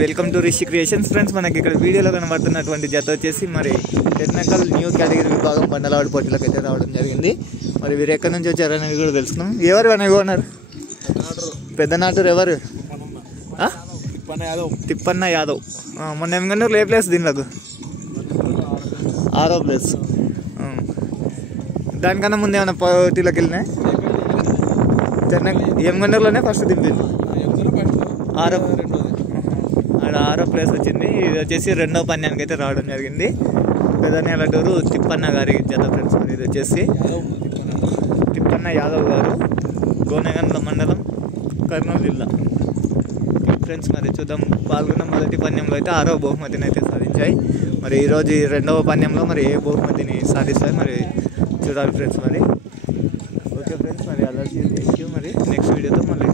Welcome to Rishi creations friends. మనకి ఇక్కడ వీడియోలో కనబడుతున్నటువంటి జత వచ్చేసి మరి టెక్నికల్ న్యూ కేటగిరీ విభాగం బండలవాడి పోటీలకు అయితే రావడం జరిగింది. మరి వీరు ఎక్కడి నుంచి వచ్చారనేది కూడా తెలుసుకున్నాం. ఎవరు అనేవి ఉన్నారు? పెద్ద నాటూరు ఎవరు? తిప్పన్న యాదవ్. మొన్న ఎమ్గన్నూరులో ఏ ప్లేస్ దీనిలకు? 6వ ప్లేస్. దానికన్నా ముందు ఏమైనా పోటీలకు వెళ్ళినాయి? ఎమ్గన్నూరులోనే ఫస్ట్ దింపింది. 6వ ప్లేస్ వచ్చింది. ఇది వచ్చేసి 2వ పన్యానికి అయితే రావడం జరిగింది. పెదనేలటూరు తిప్పన్న గారి జత ఫ్రెండ్స్. ఇది వచ్చేసి తిప్పన్న యాదవ్ గారు, గోనెగండ్ల మండలం, కర్నూలు జిల్లా ఫ్రెండ్స్. మరి చూద్దాం. పాల్గొన్న మొదటి పన్యంలో అయితే 6వ బహుమతిని అయితే సాధించాయి. మరి ఈరోజు ఈ 2వ పన్యంలో మరి ఏ బహుమతిని సాధిస్తాయి మరి చూడాలి ఫ్రెండ్స్. మరి ఓకే ఫ్రెండ్స్, మరి అలాగే థ్యాంక్ యూ. మరి నెక్స్ట్ వీడియోతో మళ్ళీ